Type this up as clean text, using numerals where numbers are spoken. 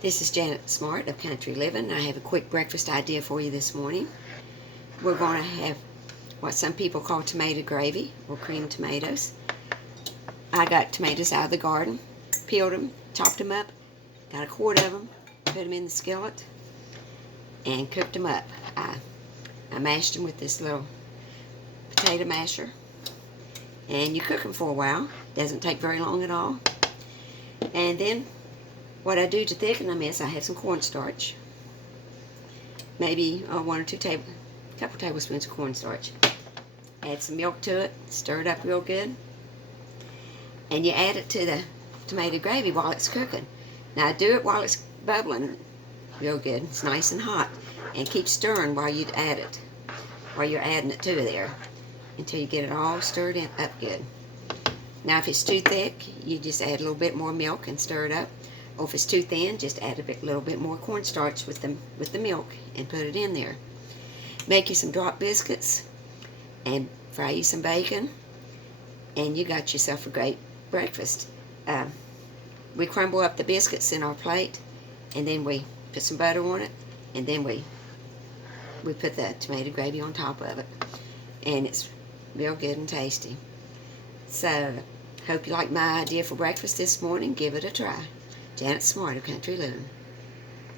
This is Janet Smart of Country Living. I have a quick breakfast idea for you this morning. We're going to have what some people call tomato gravy or creamed tomatoes. I got tomatoes out of the garden, peeled them, chopped them up, got a quart of them, put them in the skillet, and cooked them up. I mashed them with this little potato masher, and you cook them for a while. Doesn't take very long at all. And then what I do to thicken them is I have some cornstarch, maybe one or two couple tablespoons of cornstarch. Add some milk to it, stir it up real good, and you add it to the tomato gravy while it's cooking. Now do it while it's bubbling real good. It's nice and hot, and keep stirring while you add it, while you're adding it to there, until you get it all stirred up good. Now if it's too thick, you just add a little bit more milk and stir it up. Or if it's too thin, just add a little bit more cornstarch with the milk and put it in there. Make you some drop biscuits and fry you some bacon, and you got yourself a great breakfast. We crumble up the biscuits in our plate, and then we put some butter on it, and then we put the tomato gravy on top of it, and it's real good and tasty. So, hope you like my idea for breakfast this morning. Give it a try. Janet Smart of Country Living.